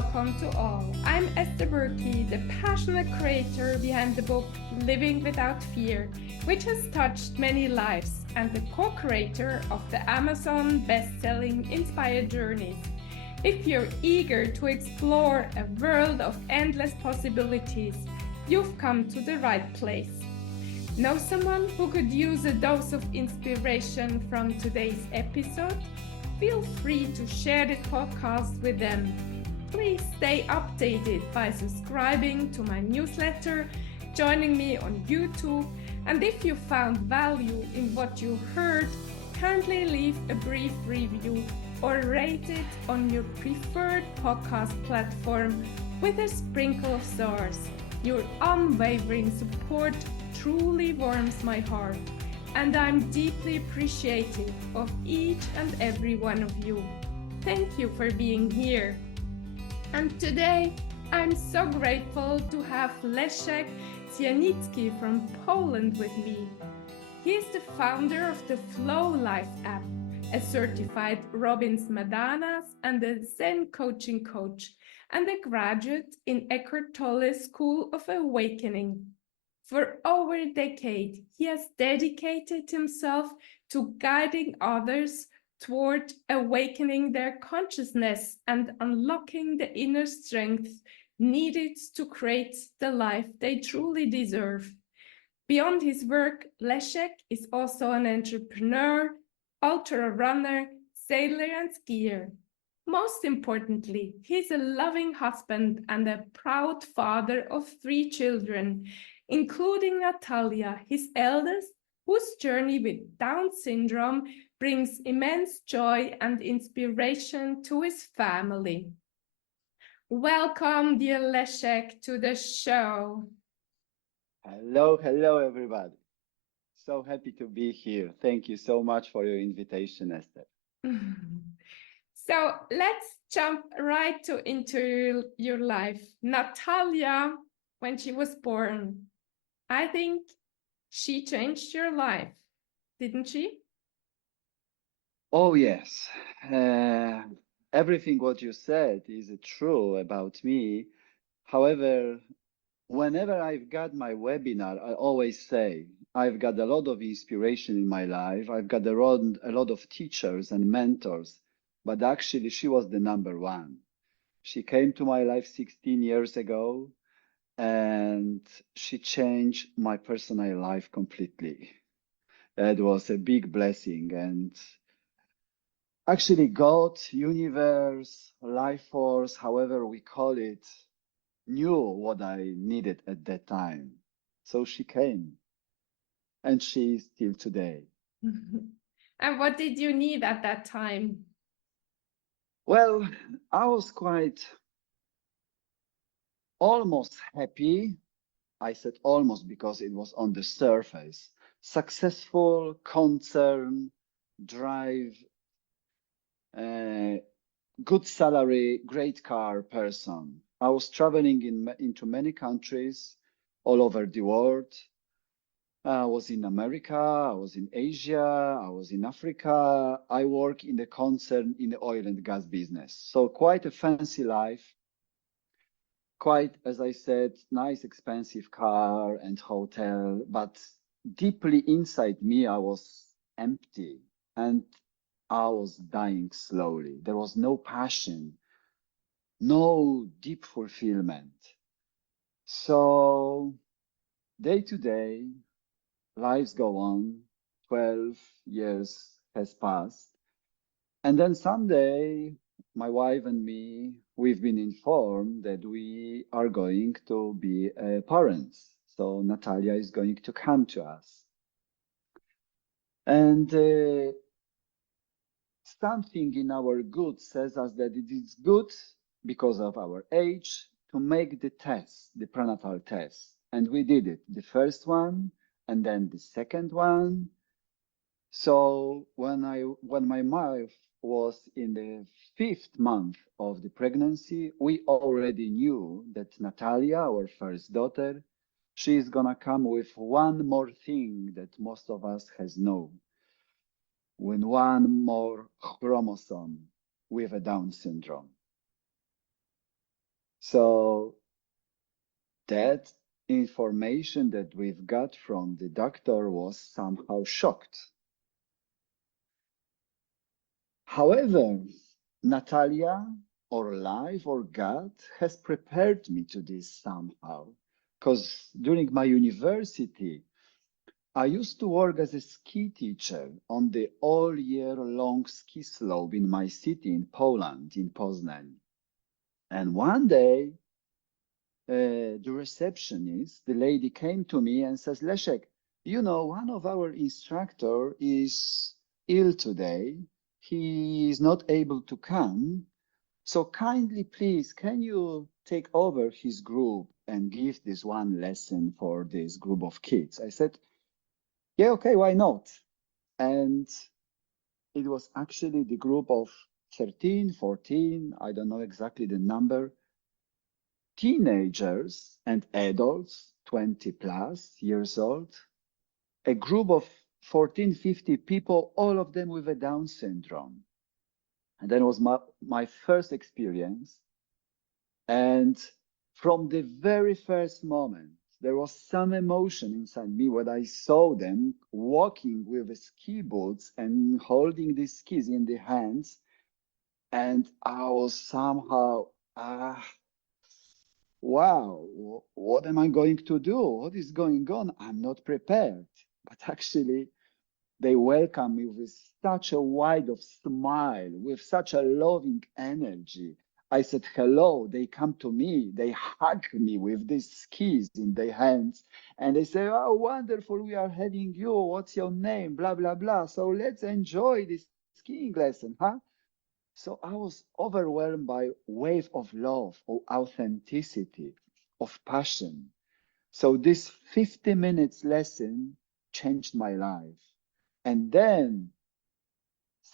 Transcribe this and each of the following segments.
welcome to all. I'm Esther Buerki, the passionate creator behind the book Living Without Fear, which has touched many lives, and the co-creator of the Amazon best-selling Inspired Journeys. If you're eager to explore a world of endless possibilities, you've come to the right place. Know someone who could use a dose of inspiration from today's episode? Feel free to share this podcast with them. Please stay updated by subscribing to my newsletter, joining me on YouTube, and if you found value in what you heard, kindly leave a brief review or rate it on your preferred podcast platform with a sprinkle of stars. Your unwavering support truly warms my heart, and I'm deeply appreciative of each and every one of you. Thank you for being here. And today, I'm so grateful to have Leszek Siennicki from Poland with me. He is the founder of the Flowlife App, a certified Robbins-Madanes and a Zen coaching coach, and a graduate in Eckhart Tolle's School of Awakening. For over a decade, he has dedicated himself to guiding others toward awakening their consciousness and unlocking the inner strength needed to create the life they truly deserve. Beyond his work, Leszek is also an entrepreneur, ultra runner, sailor, and skier. Most importantly, he's a loving husband and a proud father of 3 children, including Natalia, his eldest, whose journey with Down syndrome brings immense joy and inspiration to his family. Welcome, dear Leszek, to the show. Hello, everybody. So happy to be here. Thank you so much for your invitation, Esther. So let's jump into your life. Natalia, when she was born, I think she changed your life, didn't she? Oh, yes. Everything what you said is true about me. However, whenever I've got my webinar, I always say I've got a lot of inspiration in my life. I've got a lot of teachers and mentors, but actually she was the number one. She came to my life 16 years ago, and she changed my personal life completely. It was a big blessing, and actually God, universe, life force, however we call it, knew what I needed at that time. So she came, and she is still today. And what did you need at that time? Well, I was quite almost happy. I said almost because it was on the surface. Successful, concern, drive, good salary, great car person. I was traveling into many countries all over the world. I was in America, I was in Asia, I was in Africa. I work in the concern in the oil and gas business. So quite a fancy life. Quite, as I said, nice expensive car and hotel, but deeply inside me, I was empty and I was dying slowly. There was no passion, no deep fulfillment. So day to day, lives go on. 12 years has passed. And then someday, my wife and me, we've been informed that we are going to be parents. So Natalia is going to come to us. And something in our good says us that it is good because of our age to make the test, the prenatal test. And we did it, the first one, and then the second one. So when my wife was in the 5th month of the pregnancy, we already knew that Natalia, our first daughter, she is gonna come with one more thing that most of us has no, with one more chromosome with a Down syndrome. So that information that we've got from the doctor was somehow shocked. However, Natalia, or life, or God has prepared me to this somehow. Because during my university, I used to work as a ski teacher on the all year long ski slope in my city in Poland, in Poznań. And one day, the receptionist, the lady came to me and says, Leszek, you know, one of our instructor is ill today. He is not able to come. So kindly, please, can you take over his group and give this one lesson for this group of kids? I said, yeah, okay, why not? And it was actually the group of 13, 14, I don't know exactly the number, teenagers and adults, 20 plus years old, a group of 14, 50 people, all of them with a Down syndrome. And that was my first experience. And from the very first moment, there was some emotion inside me when I saw them walking with the ski boots and holding the skis in the hands. And I was somehow, wow, what am I going to do? What is going on? I'm not prepared. But actually, they welcome me with such a wide of smile, with such a loving energy. I said hello. They come to me. They hug me with these skis in their hands. And they say, oh, wonderful. We are having you. What's your name? Blah, blah, blah. So let's enjoy this skiing lesson, huh? So I was overwhelmed by wave of love, of authenticity, of passion. So this 50 minutes lesson changed my life. And then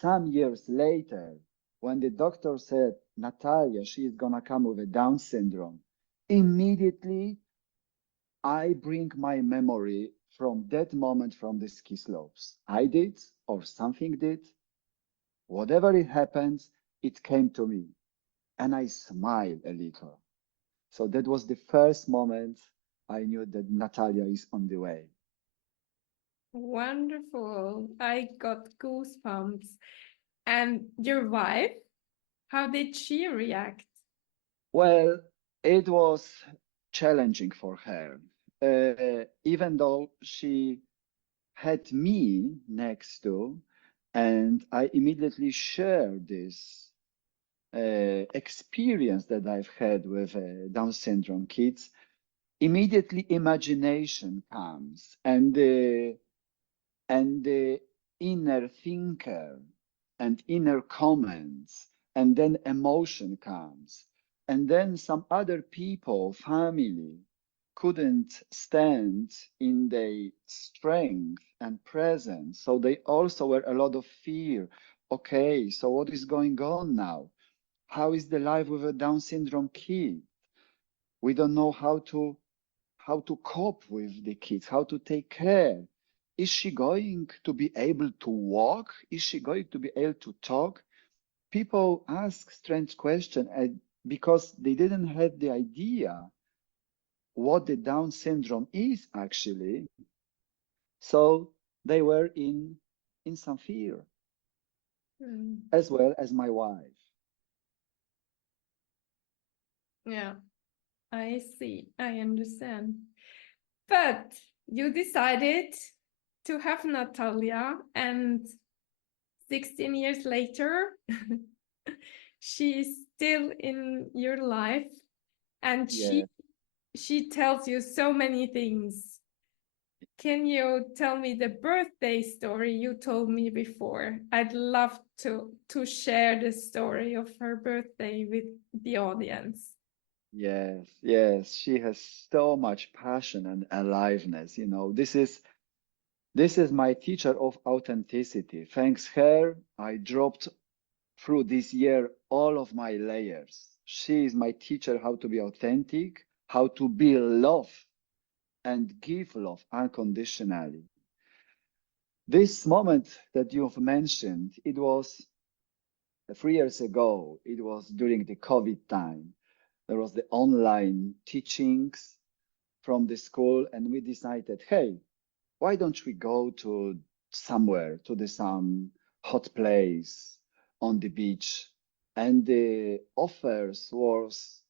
some years later, when the doctor said, Natalia, she is gonna come with a Down syndrome, immediately I bring my memory from that moment from the ski slopes. I did, or something did, whatever it happens, it came to me. And I smiled a little. So that was the first moment I knew that Natalia is on the way. Wonderful. I got goosebumps. And your wife, how did she react? Well, it was challenging for her. Even though she had me next to, and I immediately shared this experience that I've had with Down syndrome kids, immediately imagination comes, and the inner thinker and inner comments, and then emotion comes. And then some other people, family, couldn't stand in their strength and presence. So they also were a lot of fear. Okay, so what is going on now? How is the life with a Down syndrome kid? We don't know how to cope with the kids, how to take care. Is she going to be able to walk? Is she going to be able to talk? People ask strange questions because they didn't have the idea what the Down syndrome is actually. So they were in some fear, Mm, as well as my wife. yeah, I see. I understand. But you decided to have Natalia, and 16 years later, she's still in your life, and Yeah. she tells you so many things. Can you tell me the birthday story you told me before? I'd love to share the story of her birthday with the audience. Yes, yes, she has so much passion and aliveness. This is my teacher of authenticity. Thanks her, I dropped through this year all of my layers. She is my teacher how to be authentic, how to be love and give love unconditionally. This moment that you've mentioned, it was 3 years ago. It was during the COVID time. There was the online teachings from the school, and we decided, hey, why don't we go to somewhere, to some hot place on the beach? And the offers was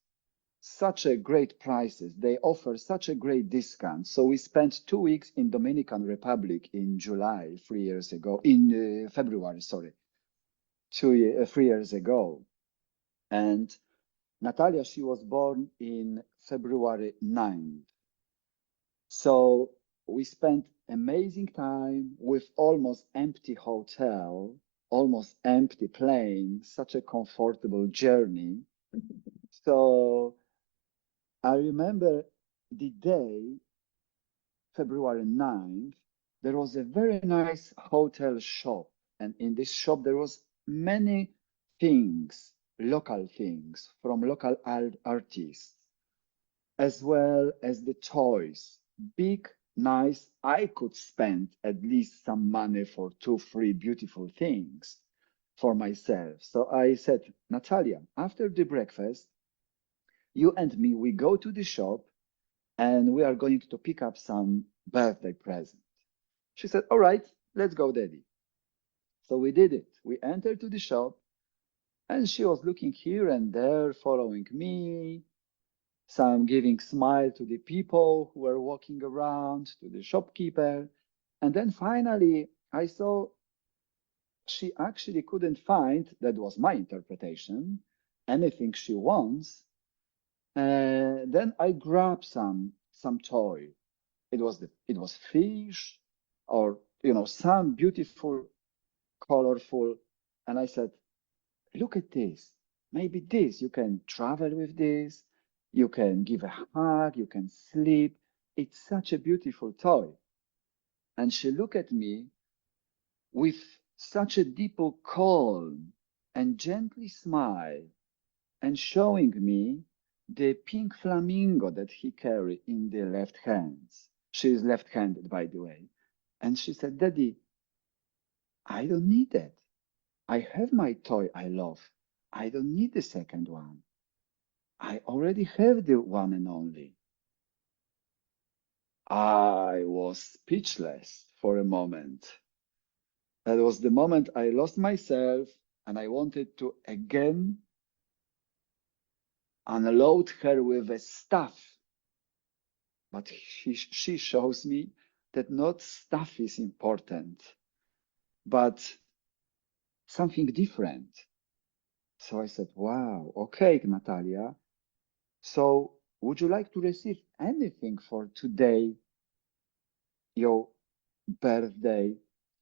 such a great prices. They offer such a great discount. So we spent 2 weeks in Dominican Republic in July, 3 years ago, in February, sorry, 3 years ago. And Natalia, she was born in February 9th. So we spent amazing time with almost empty hotel, almost empty plane, such a comfortable journey. So I remember the day, February 9th, there was a very nice hotel shop. And in this shop, there was many things, local things from local artists, as well as the toys. Big, nice. I could spend at least some money for two, three beautiful things for myself. So I said, Natalia, after the breakfast, you and me, we go to the shop and we are going to pick up some birthday present. She said, all right, let's go, Daddy. So we did it. We entered to the shop and she was looking here and there, following me, some giving smile to the people who were walking around, to the shopkeeper. And then finally, I saw she actually couldn't find, that was my interpretation, anything she wants. Then I grabbed some toy. It was fish or some beautiful, colorful. And I said, look at this. Maybe this, you can travel with this, you can give a hug, you can sleep. It's such a beautiful toy. And she looked at me with such a deep calm and gently smile and showing me the pink flamingo that he carried in the left hands. She is left-handed, by the way. And she said, Daddy, I don't need that. I have my toy I love. I don't need the second one. I already have the one and only. I was speechless for a moment. That was the moment I lost myself and I wanted to again unload her with a stuff. But she shows me that not stuff is important, but something different. So I said, wow, okay, Natalia. So would you like to receive anything for today, your birthday,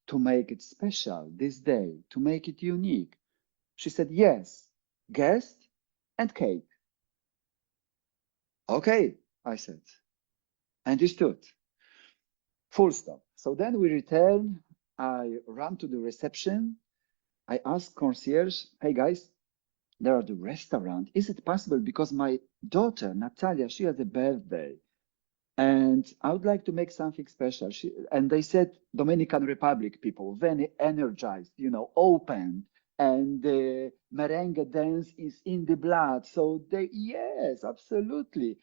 to make it special this day, to make it unique? She said, yes, guest and cake. Okay, I said, understood. Full stop. So then we return. I ran to the reception. I asked concierge, hey guys, there are the restaurant. Is it possible? Because my daughter, Natalia, she has a birthday. And I would like to make something special. And they said, Dominican Republic people, very energized, open. And the merengue dance is in the blood. So yes, absolutely.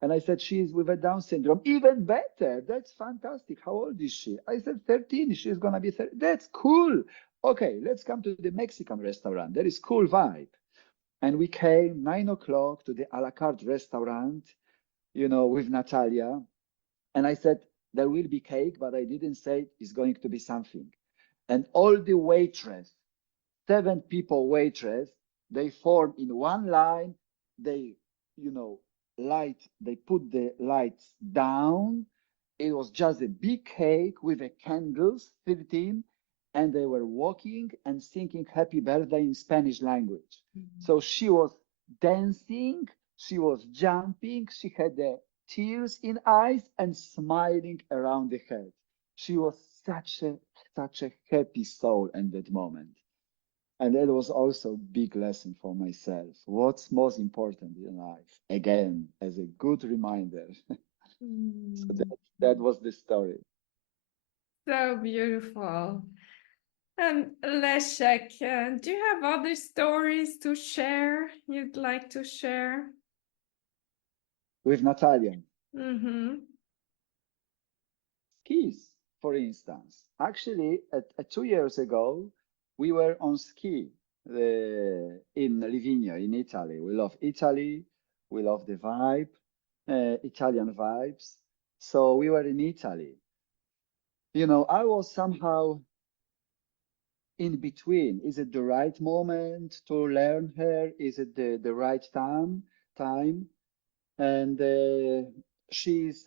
And I said, she is with a Down syndrome. Even better. That's fantastic. How old is she? I said, 13. She's going to be 13. That's cool. Okay, let's come to the Mexican restaurant. There is cool vibe. And we came 9 o'clock to the a la carte restaurant, with Natalia. And I said, there will be cake, but I didn't say it's going to be something. And all the waitress, 7 people waitress, they form in one line. They, they put the lights down. It was just a big cake with a candles, 15, and they were walking and singing happy birthday in Spanish language. Mm-hmm. So she was dancing, she was jumping, she had the tears in eyes and smiling around the head. She was such a happy soul in that moment. And that was also a big lesson for myself. What's most important in life? Again, as a good reminder. So that was the story. So beautiful. And Leszek, do you have other stories to share you'd like to share? with Natalia. Mm-hmm. Skis, for instance. Actually, 2 years ago, we were on ski in Livigno, in Italy. We love Italy. We love the vibe, Italian vibes. So we were in Italy. I was somehow in between. Is it the right moment to learn her? Is it the right time? And she's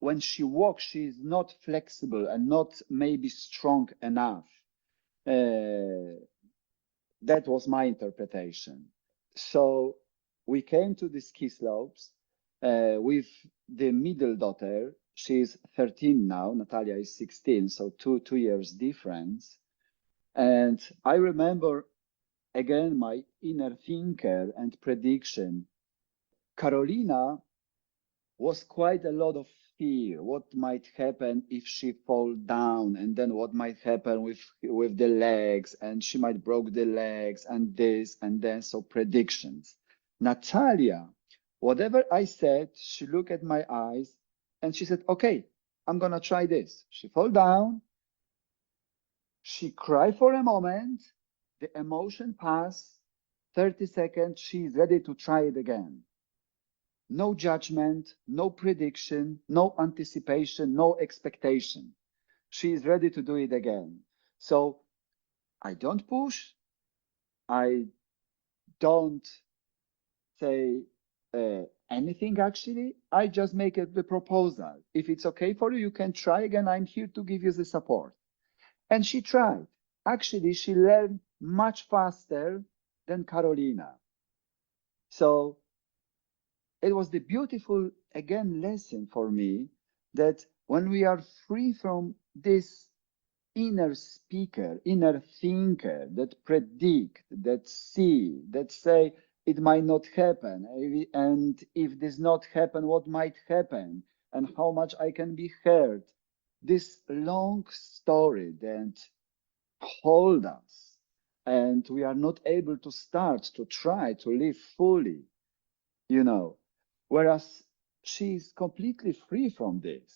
when she walks, she's not flexible and not maybe strong enough. Uh, that was my interpretation. So we came to the ski slopes with the middle daughter. She's 13 now. Natalia is 16, so two years difference. And I remember again my inner thinker and prediction. Carolina was quite a lot of fear. What might happen if she fall down, and then what might happen with the legs, and she might broke the legs, and this and then. So predictions. Natalia, whatever I said, she looked at my eyes and she said, "Okay, I'm gonna try this." She fall down. She cried for a moment. The emotion passed. 30 seconds. She's ready to try it again. No judgment, no prediction, no anticipation, no expectation. She is ready to do it again. So I don't push. I don't say anything actually. I just make the proposal. If it's okay for you, you can try again. I'm here to give you the support. And she tried. Actually, she learned much faster than Carolina. So it was the beautiful, again, lesson for me that when we are free from this inner speaker, inner thinker that predict, that see, that say it might not happen, and if this not happen, what might happen, and how much I can be hurt. This long story that hold us, and we are not able to start to try to live fully, you know, whereas she is completely free from this.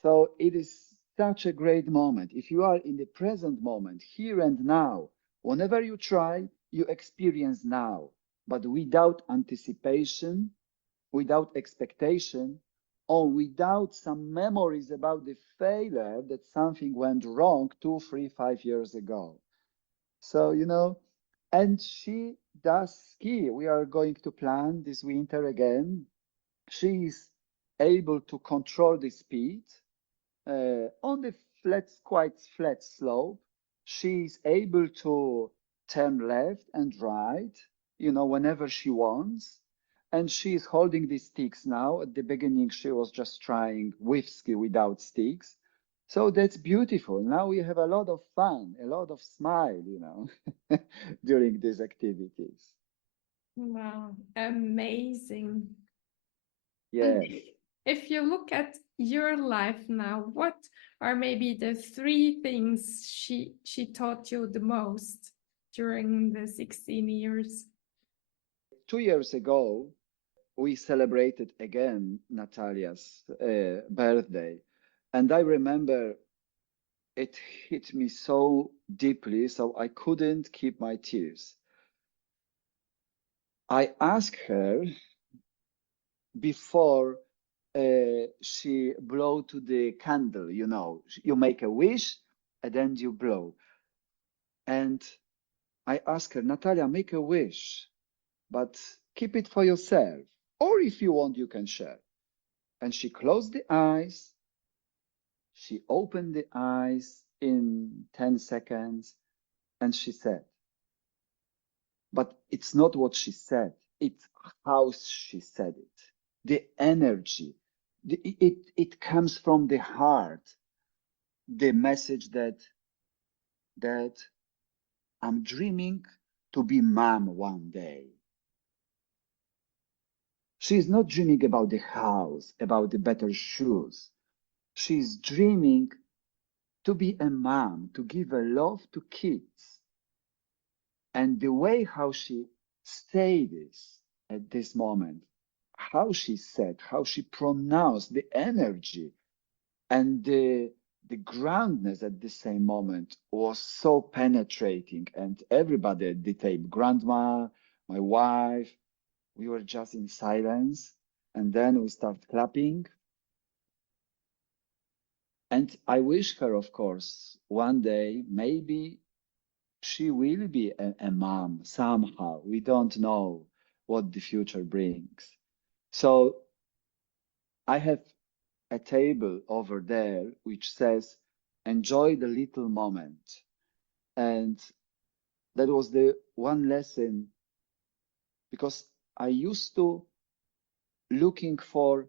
So it is such a great moment. If you are in the present moment, here and now, whenever you try, you experience now, but without anticipation, without expectation, or without some memories about the failure that something went wrong 2, 3, 5 years ago. So, and she does ski. We are going to plan this winter again. She is able to control the speed on the quite flat slope. She is able to turn left and right, whenever she wants. And she is holding the sticks now. At the beginning, she was just trying with ski without sticks. So that's beautiful. Now we have a lot of fun, a lot of smile, during these activities. Wow, amazing. And Yes. if you look at your life now, what are maybe the three things she taught you the most during the 16 years? 2 years ago, we celebrated again Natalia's birthday. And I remember it hit me so deeply, so I couldn't keep my tears. I asked her before she blow to the candle, you make a wish and then you blow. And I asked her, Natalia, make a wish, but keep it for yourself. Or if you want, you can share. And she closed the eyes. She opened the eyes in 10 seconds and she said, but it's not what she said, it's how she said it. The energy, it comes from the heart. The message that I'm dreaming to be mom one day. She's not dreaming about the house, about the better shoes. She's dreaming to be a mom, to give a love to kids. And the way how she say this at this moment, how she said, how she pronounced the energy and the groundness at the same moment was so penetrating. And everybody at the table, grandma, my wife, we were just in silence. And then we start clapping. And I wish her, of course, one day, maybe she will be a mom somehow. We don't know what the future brings. So I have a table over there which says, enjoy the little moment. And that was the one lesson because I used to looking for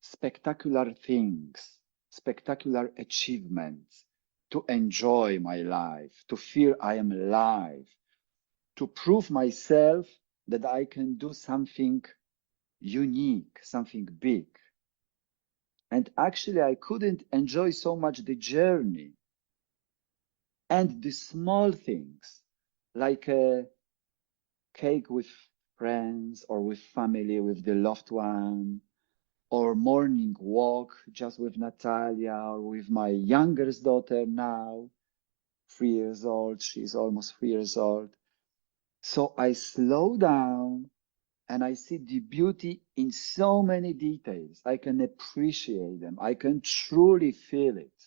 spectacular things, spectacular achievements, to enjoy my life, to feel I am alive, to prove myself that I can do something unique, something big. And actually, I couldn't enjoy so much the journey and the small things, like a cake with friends or with family, with the loved one, or morning walk just with Natalia or with my youngest daughter now, 3 years old. She's almost 3 years old. So I slow down and I see the beauty in so many details. I can appreciate them. I can truly feel it.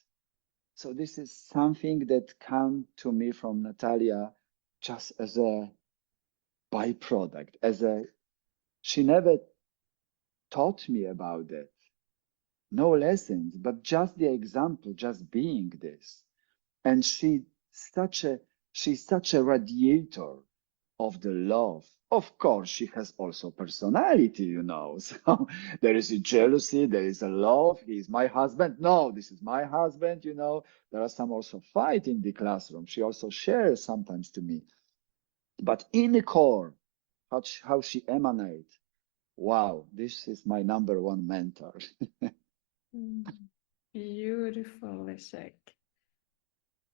So this is something that come to me from Natalia just as a byproduct, she never taught me about it. No lessons, but just the example, just being this. And such a, she's such a radiator of the love. Of course, she has also personality, you know. So there is a jealousy, there is a love. He's my husband. No, this is my husband, you know. There are some also fight in the classroom. She also shares sometimes to me. But in the core, how she emanates, wow, this is my number one mentor. Mm. Beautiful, Leszek.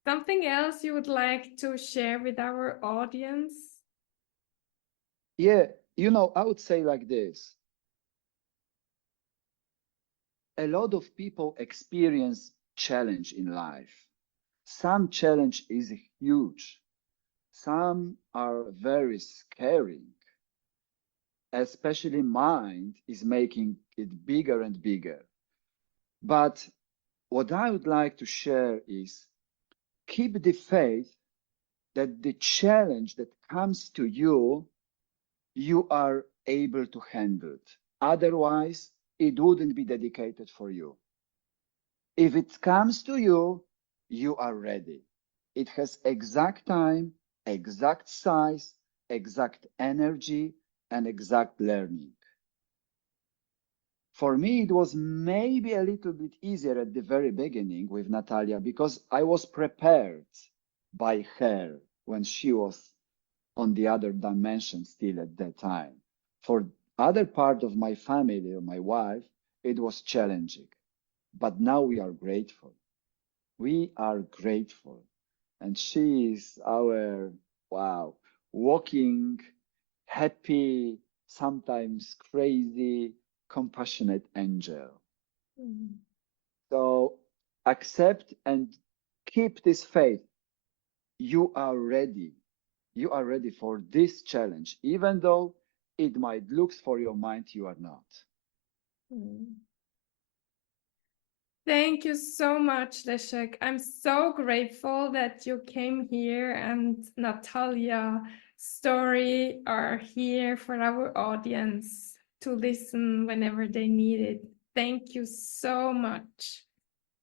Something else you would like to share with our audience? Yeah, you know, I would say like this. A lot of people experience challenge in life. Some challenge is huge. Some are very scary. Especially mind is making it bigger and bigger. But what I would like to share is keep the faith that the challenge that comes to you, you are able to handle it. Otherwise, it wouldn't be dedicated for you. If it comes to you, you are ready. It has exact time, exact size, exact energy, and exact learning. For me, it was maybe a little bit easier at the very beginning with Natalia because I was prepared by her when she was on the other dimension still at that time. For other part of my family or my wife, it was challenging. But now we are grateful. We are grateful. And she is our, wow, walking, happy, sometimes crazy, compassionate angel. Mm. So accept and keep this faith. You are ready. You are ready for this challenge, even though it might look for your mind you are not. Mm. Thank you so much, Leszek. I'm so grateful that you came here and Natalia's story are here for our audience to listen whenever they need it. Thank you so much.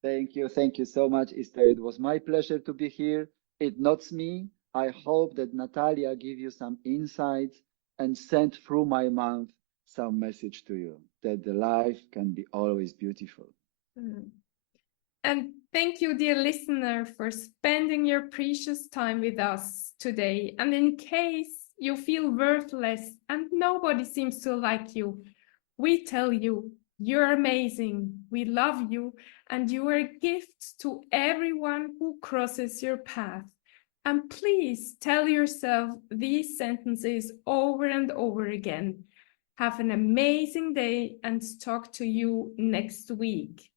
Thank you. Thank you so much, Esther. It was my pleasure to be here. It not me. I hope that Natalia give you some insights and sent through my mouth some message to you that the life can be always beautiful. Mm. And thank you, dear listener, for spending your precious time with us today. And in case you feel worthless and nobody seems to like you, we tell you, you're amazing, we love you, and you are a gift to everyone who crosses your path. And please tell yourself these sentences over and over again. Have an amazing day and talk to you next week.